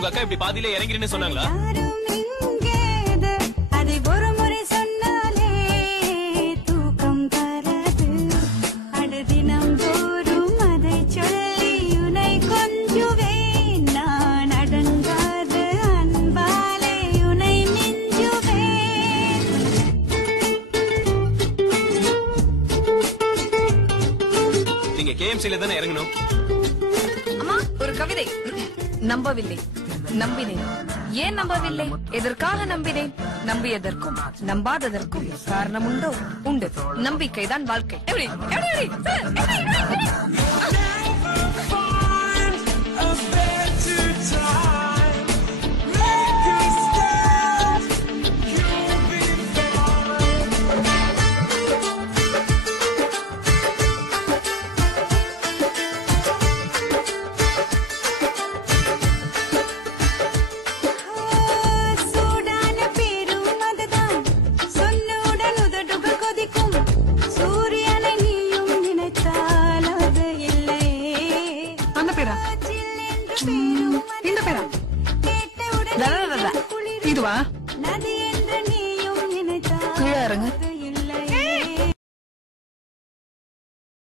உங்க அக்கா இப்படி பாதியில இறங்கிறேன்னு சொன்னாங்களா? நீங்க கேஎம்சில தானே இறங்கணும். அம்மா ஒரு கவிதை. நம்பவில்லை, நம்பினேன். ஏன் நம்பவில்லை? எதற்காக நம்பினேன்? நம்பியதற்கும் நம்பாததற்கும் காரணம் உண்டோ? உண்டு. நம்பிக்கைதான் வாழ்க்கை. எப்படி எப்படி இதுவா? கீழே இறங்கு.